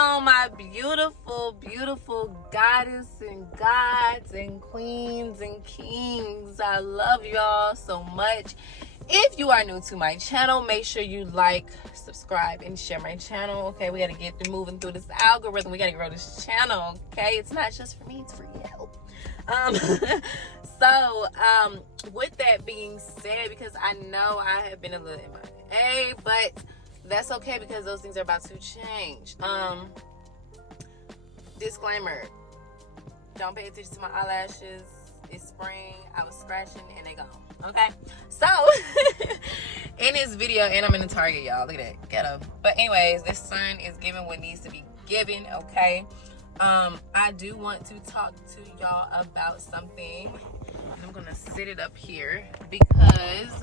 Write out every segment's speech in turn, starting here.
on, my beautiful, beautiful goddess and gods and queens and kings. I love y'all so much. If you are new to my channel, make sure you like, subscribe, and share my channel. Okay, we gotta get through moving through this algorithm. We gotta grow this channel. Okay, it's not just for me, it's for you. With that being said, because I know I have been a little MIA, but that's okay because those things are about to change. Disclaimer: don't pay attention to my eyelashes. It's spring. I was scratching and they gone. Okay, so in this video, and I'm in the Target, y'all. Look at that ghetto. But anyways, this sun is giving what needs to be given. Okay. I do want to talk to y'all about something, and I'm gonna sit it up here because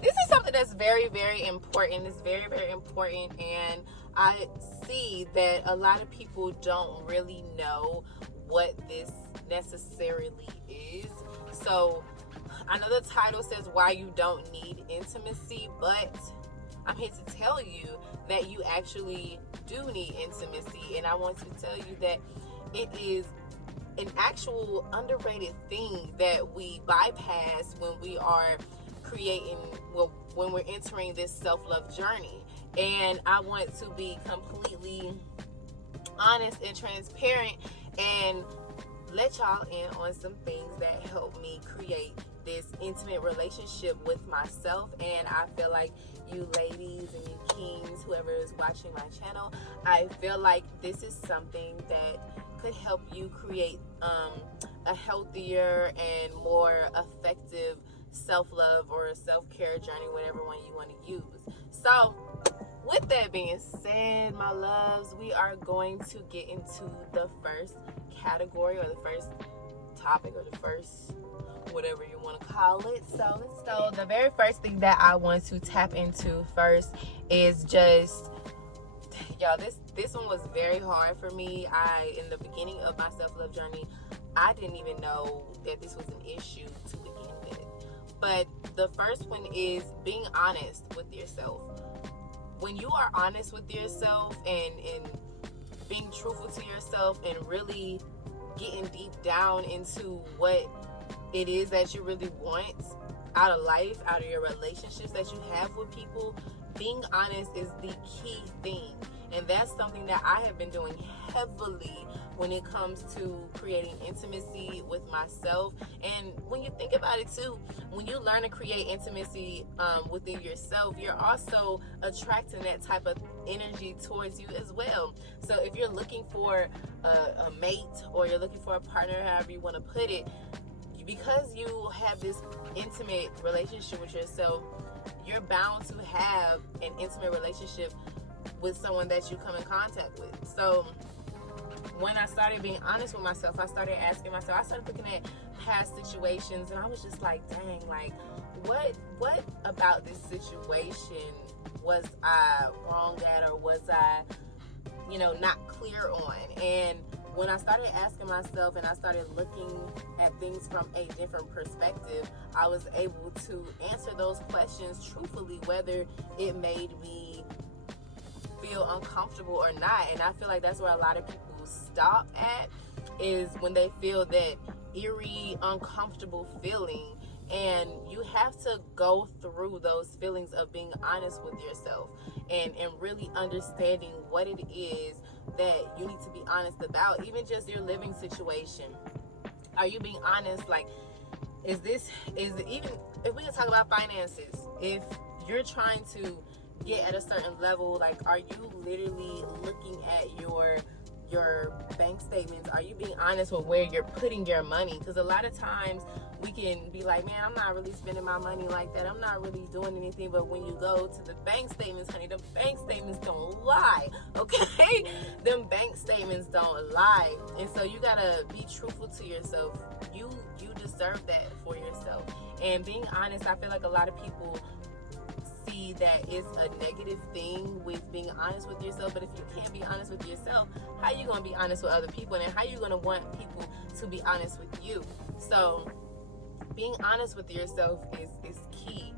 this is something that's very, very important. It's very, very important, and I see that a lot of people don't really know what this necessarily is. So I know the title says why you don't need intimacy, but I'm here to tell you that you actually do need intimacy, and I want to tell you that it is an actual underrated thing that we bypass when we are creating, well, when we're entering this self-love journey. And I want to be completely honest and transparent and let y'all in on some things that help me create this intimate relationship with myself. And I feel like you ladies and you kings, whoever is watching my channel, I feel like this is something that could help you create a healthier and more effective self-love or self-care journey, whatever one you want to use. So with that being said, my loves, we are going to get into the first category, or the first topic, or the first whatever you want to call it. So the very first thing that I want to tap into first is just, y'all, this one was very hard for me. In the beginning of my self-love journey, I didn't even know that this was an issue to begin with. But the first one is being honest with yourself. When you are honest with yourself and being truthful to yourself and really getting deep down into what it is that you really want out of life, out of your relationships that you have with people, being honest is the key thing. And that's something that I have been doing heavily when it comes to creating intimacy with myself. And when you think about it too, when you learn to create intimacy within yourself, you're also attracting that type of energy towards you as well. So if you're looking for a mate, or you're looking for a partner, however you want to put it, because you have this intimate relationship with yourself, you're bound to have an intimate relationship with someone that you come in contact with. So when I started being honest with myself, I started asking myself, I started looking at past situations, and I was just like, dang, like what about this situation was I wrong at, or was I, not clear on? And when I started asking myself and I started looking at things from a different perspective, I was able to answer those questions truthfully, whether it made me feel uncomfortable or not. And I feel like that's where a lot of people stop at, is when they feel that eerie, uncomfortable feeling. And you have to go through those feelings of being honest with yourself and really understanding what it is that you need to be honest about. Even just your living situation, are you being honest? Like, is even if we can talk about finances, if you're trying to get at a certain level, like, are you literally looking at your bank statements? Are you being honest with where you're putting your money? Because a lot of times we can be like, man, I'm not really spending my money like that, I'm not really doing anything. But when you go to the bank statements, honey, the bank statements don't lie, okay? Them bank statements don't lie. And so you gotta be truthful to yourself. You deserve that for yourself. And being honest, I feel like a lot of people see that it's a negative thing with being honest with yourself. But if you can't be honest with yourself, how you going to be honest with other people? And how you going to want people to be honest with you? So being honest with yourself is key.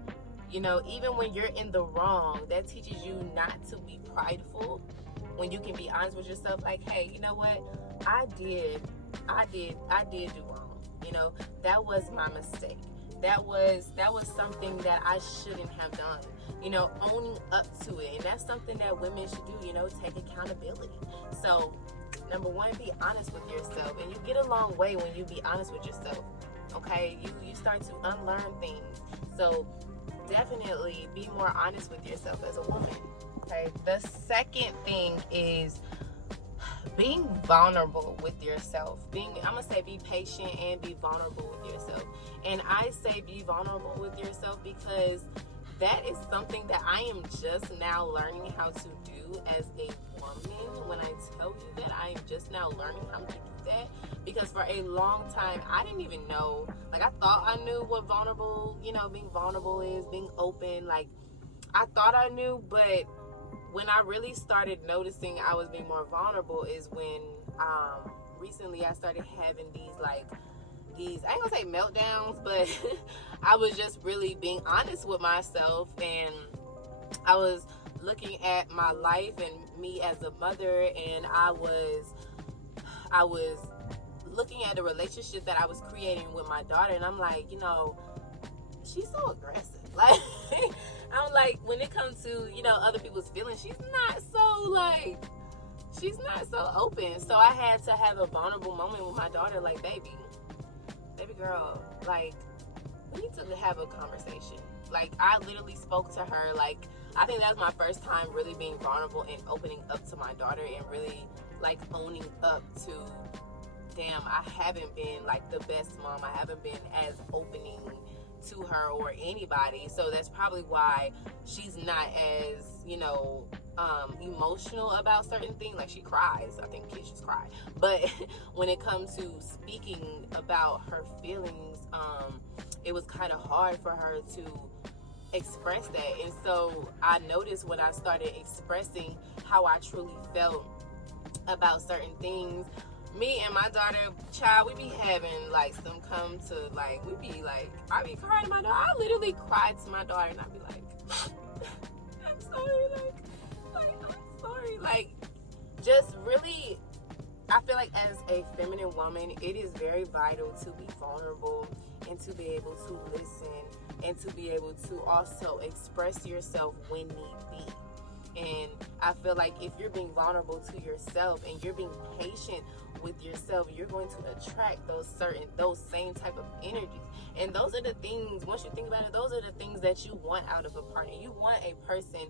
You know, even when you're in the wrong, that teaches you not to be prideful. When you can be honest with yourself, like, hey, you know what? I did, I did do wrong. You know, that was my mistake. That was something that I shouldn't have done. You know, owning up to it, and that's something that women should do. You know, take accountability. So, number one, be honest with yourself, and you get a long way when you be honest with yourself. Okay, you start to unlearn things. So definitely be more honest with yourself as a woman. Okay, the second thing is being vulnerable with yourself. I'm gonna say be patient and be vulnerable with yourself. And I say be vulnerable with yourself because that is something that I am just now learning how to do as a woman. When I tell you that, I am just now learning how to do that, because for a long time I didn't even know. Like, I thought I knew what vulnerable, being vulnerable is, being open. Like, I thought I knew, but when I really started noticing I was being more vulnerable is when recently I started having these, I ain't gonna say meltdowns, but I was just really being honest with myself, and I was looking at my life and me as a mother, and I was looking at the relationship that I was creating with my daughter, and I'm like, she's so aggressive. Like, I'm like, when it comes to, other people's feelings, she's not so open. So I had to have a vulnerable moment with my daughter, like, baby girl, like, we need to have a conversation. Like, I literally spoke to her. Like, I think that was my first time really being vulnerable and opening up to my daughter, and really, like, owning up to, damn, I haven't been, like, the best mom. I haven't been as opening to her or anybody. So that's probably why she's not as, emotional about certain things. Like, she cries. I think kids just cry. But when it comes to speaking about her feelings, it was kind of hard for her to express that. And so I noticed when I started expressing how I truly felt about certain things, me and my daughter, child, we be having, like, some come to, like, I be crying to my daughter. I literally cried to my daughter, and I be like, I'm sorry, I'm sorry. Like, just really, I feel like as a feminine woman, it is very vital to be vulnerable and to be able to listen and to be able to also express yourself when need be. And I feel like if you're being vulnerable to yourself and you're being patient with yourself, you're going to attract those same type of energies. And those are the things, once you think about it, those are the things that you want out of a partner. You want a person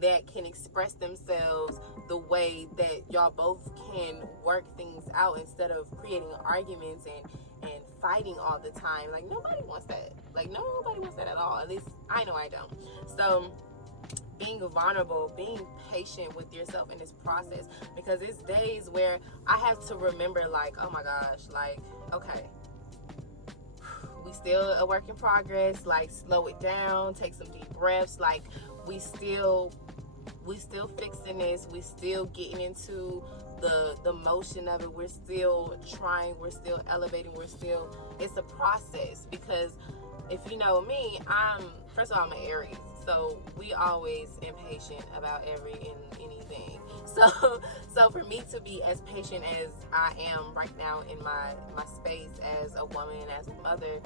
that can express themselves the way that y'all both can work things out, instead of creating arguments and fighting all the time. Like, nobody wants that. Like, nobody wants that at all. At least I know I don't. So being vulnerable, being patient with yourself in this process, because it's days where I have to remember, like, oh my gosh, like, okay, we still a work in progress. Like, slow it down, take some deep breaths. Like, we still fixing this. We still getting into the motion of it. We're still trying. We're still elevating. It's a process. Because if you know me, first of all, I'm an Aries. So we always impatient about anything. So for me to be as patient as I am right now in my space as a woman and as a mother,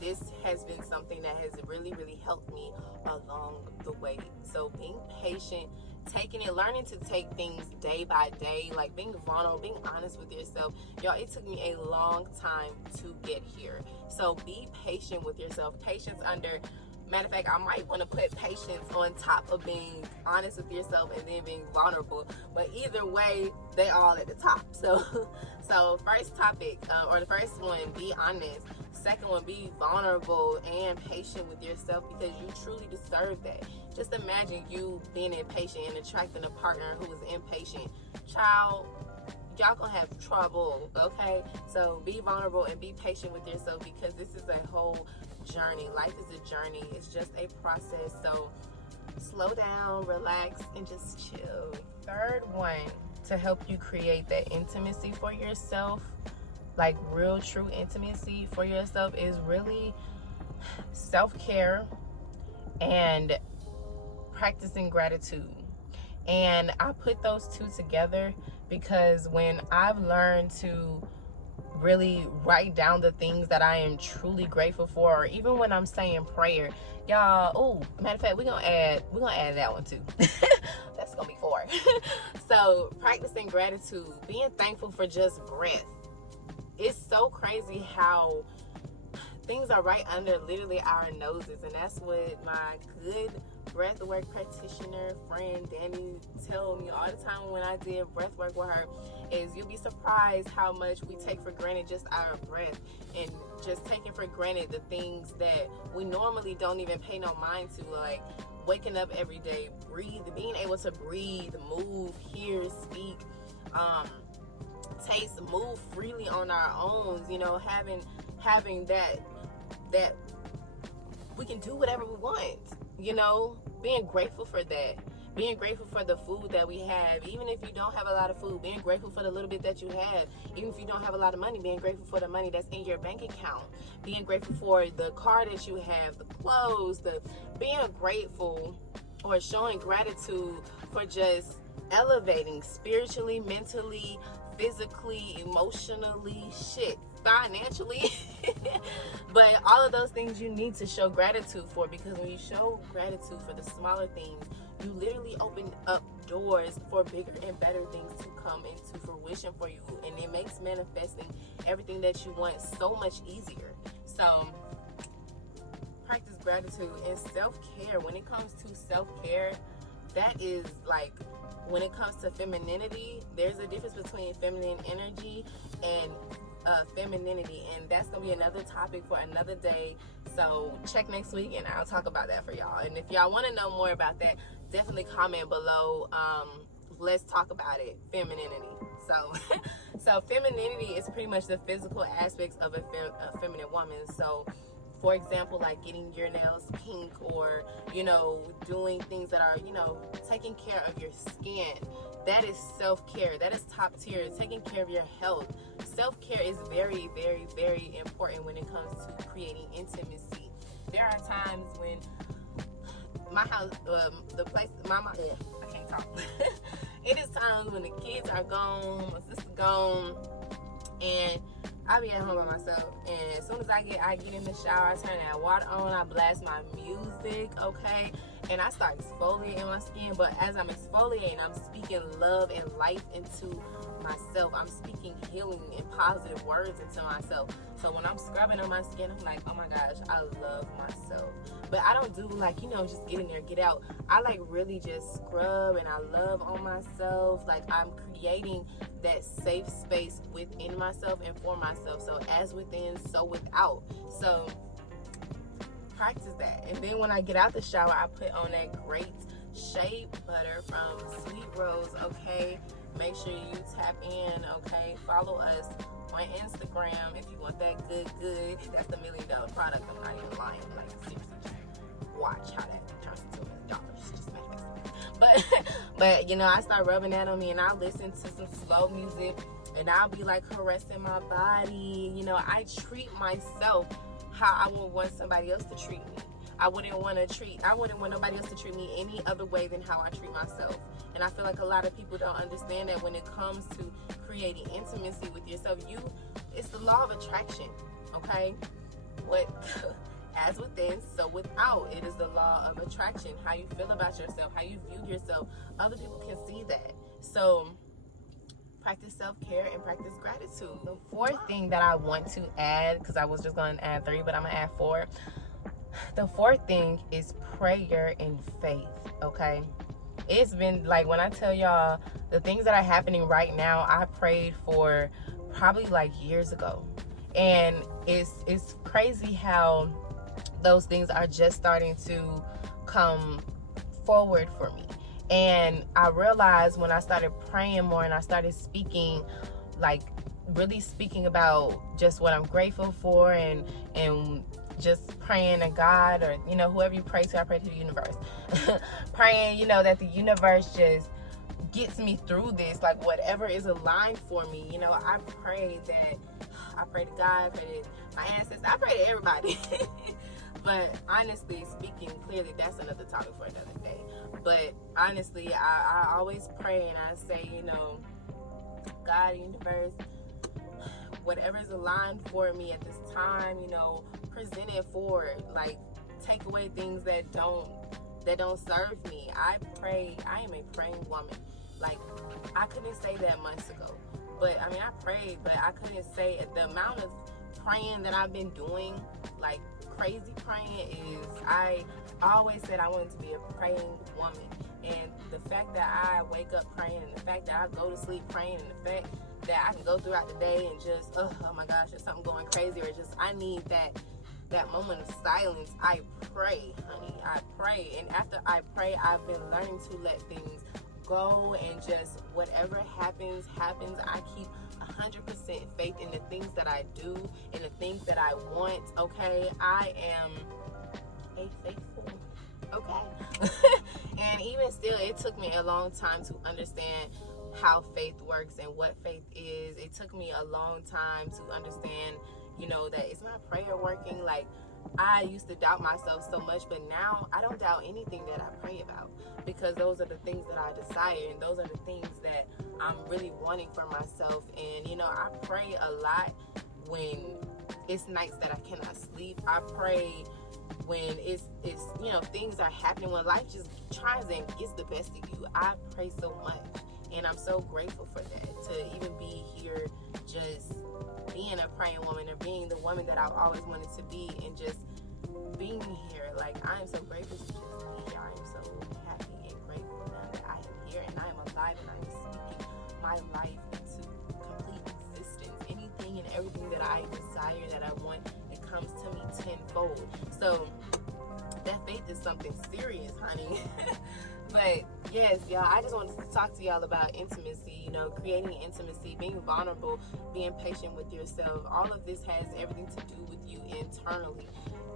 this has been something that has really, really helped me along the way. So being patient, taking it, learning to take things day by day, like being vulnerable, being honest with yourself. Y'all, it took me a long time to get here. So be patient with yourself. Matter of fact, I might want to put patience on top of being honest with yourself and then being vulnerable. But either way, they all at the top. So first topic, or the first one, be honest. Second one, be vulnerable and patient with yourself, because you truly deserve that. Just imagine you being impatient and attracting a partner who is impatient. Child, y'all gonna have trouble, okay? So be vulnerable and be patient with yourself, because this is a whole journey. Life is a journey. It's just a process. So slow down, relax, and just chill. Third one, to help you create that intimacy for yourself, like real true intimacy for yourself, is really self-care and practicing gratitude. And I put those two together because when I've learned to really write down the things that I am truly grateful for, or even when I'm saying prayer, y'all, oh, matter of fact, we're gonna add that one too. That's gonna be 4. So practicing gratitude, being thankful for just breath. It's so crazy how things are right under literally our noses, and that's what my good breathwork practitioner friend Danny told me all the time when I did breathwork with her, is you'll be surprised how much we take for granted just our breath, and just taking for granted the things that we normally don't even pay no mind to, like waking up every day, breathe, being able to breathe, move, hear, speak, taste, move freely on our own, having that we can do whatever we want, being grateful for that, being grateful for the food that we have, even if you don't have a lot of food, being grateful for the little bit that you have, even if you don't have a lot of money, being grateful for the money that's in your bank account, being grateful for the car that you have, the clothes, being grateful or showing gratitude for just elevating spiritually, mentally, physically, emotionally, financially. But all of those things you need to show gratitude for, because when you show gratitude for the smaller things, you literally open up doors for bigger and better things to come into fruition for you, and it makes manifesting everything that you want so much easier. So practice gratitude and self-care. When it comes to self-care, that is like, when it comes to femininity, there's a difference between feminine energy and femininity, and that's gonna be another topic for another day. So check next week and I'll talk about that for y'all. And if y'all want to know more about that, definitely comment below. Let's talk about it. Femininity. So femininity is pretty much the physical aspects of a feminine woman. So for example, like getting your nails pink, or doing things that are taking care of your skin. That is self-care. That is top tier. Taking care of your health. Self-care is very, very, very important when it comes to creating intimacy. There are times when my house, the place, I can't talk. It is times when the kids are gone, my sister gone, and I be at home by myself, and as soon as I get in the shower, I turn that water on, I blast my music, okay, and I start exfoliating my skin. But as I'm exfoliating, I'm speaking love and life into myself. I'm speaking healing and positive words into myself. So when I'm scrubbing on my skin, I'm like, oh my gosh, I love myself. But I don't do like, just get in there, get out. I like really just scrub, and I love on myself. Like, I'm creating that safe space within myself and for myself. So as within, so without. So practice that. And then when I get out the shower, I put on that great shea butter from Sweet Rose, okay? Make sure you tap in, okay? Follow us on Instagram if you want that good. That's the $1 million product. I'm not even lying. Like, seriously, just watch how that turns into $1 million. Just manifest it. But I start rubbing that on me, and I listen to some slow music, and I'll be like caressing my body. I treat myself how I would want somebody else to treat me. I wouldn't want nobody else to treat me any other way than how I treat myself. And I feel like a lot of people don't understand that when it comes to creating intimacy with yourself. It's the law of attraction, okay? As within, so without. It is the law of attraction. How you feel about yourself, how you view yourself, other people can see that. So practice self-care and practice gratitude. The fourth thing that I want to add, because I was just going to add 3, but I'm going to add 4. The fourth thing is prayer and faith, okay? It's been like, when I tell y'all the things that are happening right now, I prayed for probably like years ago. And it's crazy how those things are just starting to come forward for me. And I realized when I started praying more and I started speaking, like really speaking about just what I'm grateful for, and just praying to God, or whoever you pray to, I pray to the universe. Praying, that the universe just gets me through this, like whatever is aligned for me. I pray to God, I pray to my ancestors, I pray to everybody. But honestly speaking, clearly that's another topic for another day. But honestly, I always pray and I say, God, universe, whatever's aligned for me at this time, present it forward. Like, take away things that don't serve me. I pray. I am a praying woman. Like, I couldn't say that months ago, but I mean, I prayed, but I couldn't say it. The amount of praying that I've been doing, like crazy praying, is I always said I wanted to be a praying woman. And the fact that I wake up praying, and the fact that I go to sleep praying, and the fact that I can go throughout the day and just, oh my gosh, there's something going crazy, or just I need that moment of silence. I pray, honey. I pray. And after I pray, I've been learning to let things go, and just whatever happens. I keep 100% faith in the things that I do, in the things that I want. Okay, I am a faithful. Okay. And even still, it took me a long time to understand how faith works and what faith is. It took me a long time to understand, that it's not prayer working. Like, I used to doubt myself so much, but now I don't doubt anything that I pray about, because those are the things that I desire, and those are the things that I'm really wanting for myself. And I pray a lot when it's nights that I cannot sleep. I pray when it's things are happening, when life just tries and gets the best of you. I pray so much, and I'm so grateful for that, to even be here, just being a praying woman, or being the woman that I've always wanted to be, and just being here. Like, I am so grateful to just be here. I am so happy and grateful now that I am here, and I am alive, and I am speaking my life into complete existence. Anything and everything that I desire, that I want, it comes to me tenfold. So that faith is something serious, honey. But yes, y'all, I just wanted to talk to y'all about intimacy, creating intimacy, being vulnerable, being patient with yourself. All of this has everything to do with you internally.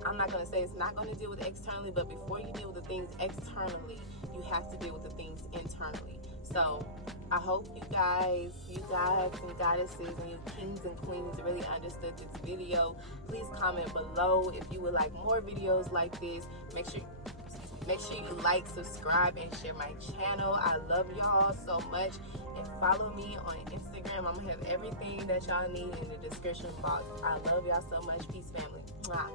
I'm not going to say it's not going to deal with externally, but before you deal with the things externally, you have to deal with the things internally. So I hope you guys and goddesses, and you kings and queens really understood this video. Please comment below if you would like more videos like this. Make sure you like, subscribe, and share my channel. I love y'all so much. And follow me on Instagram. I'm going to have everything that y'all need in the description box. I love y'all so much. Peace, family. Mwah.